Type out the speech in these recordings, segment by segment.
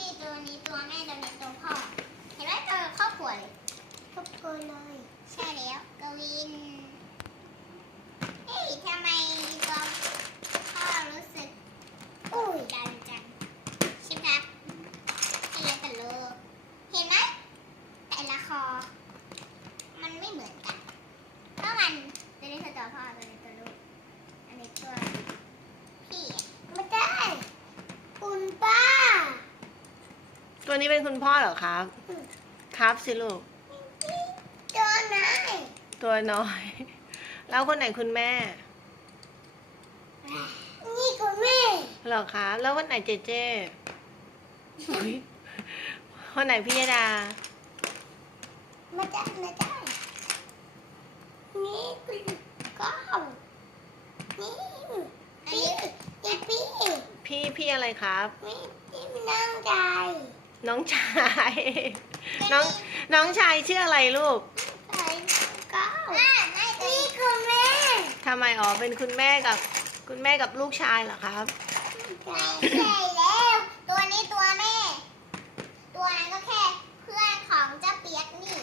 พี่ตัวนี้ตัวแม่ตัวนี้ตัวพ่อเห็นไหมตัวครอบครัวเลยครอบครัวเลยใช่แล้วกวินัวนี้เป็นคุณพ่อเหรอครับ ครับสิลูก ตัวน้อยตัวน้อย แล้วคนไหนคุณแม่ นี่คุณแม่หรอครับ แล้วคนไหนเจเจคนไหนพี่ยดามาด้ามาด้ นี่คุณก้องนี่พี่พี่พี่อะไรครับพี่นั่งใจน้องชาย น้อง น้องชายชื่ออะไรลูกไก่แม่นี่คือแม่ทำไมอ๋อเป็นคุณแม่กับ คุณแม่กับลูกชายเหรอครับใหญ่แล้ว ตัวนี้ตัวแม่ ตัวนั้นก็แค่ เพื่อนของเจ้าเปียกนี่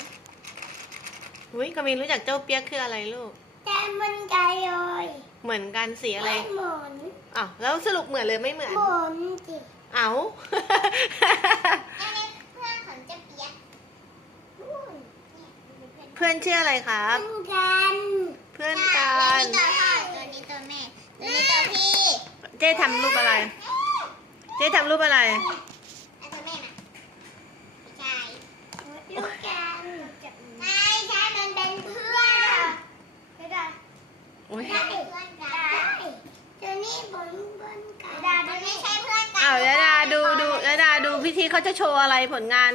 อุ้ยกมินรู้จักเจ้าเปียกคืออะไรลูกแต่มันกาเลยเหมือนกันสีอะไร เหมือนอ้าวแล้วสรุปเหมือนเลยไม่เหมือน เหมือนจิเอ้าพื่อนชื่ออะไรครับ เพื่อนเพื่อนกันตัวนี้ตัวแม่ตัวนี้ตัวพี่เจ๊ทำรูปอะไรเจ๊ทำรูปอะไรอ้ตัวแมนะชายลูกกันชายชามันเป็นเพื่อนไม้ไม่้เพนี้บนบนกันตัวนี้ใช้เพื่อนกันอ้าดาดูดูยดาดูพี่ีเขาจะโชว์อะไรผลงาน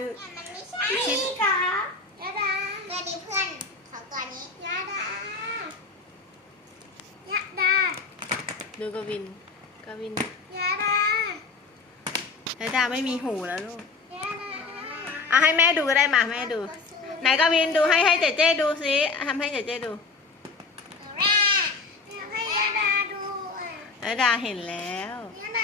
ชิ้นครื่อนเพื่อนของตัวนี้ยะดายะดา ดูกวินกวินยะดายะดา ไม่มีหูแล้วลูกยะดาอ่ะให้แม่ดูก็ได้มาแม่ดู ไหนกวินดูให้ให้เจเจดูซิทำให้เจเจดูให้ยะดาดูยะดาเห็นแล้วยะดา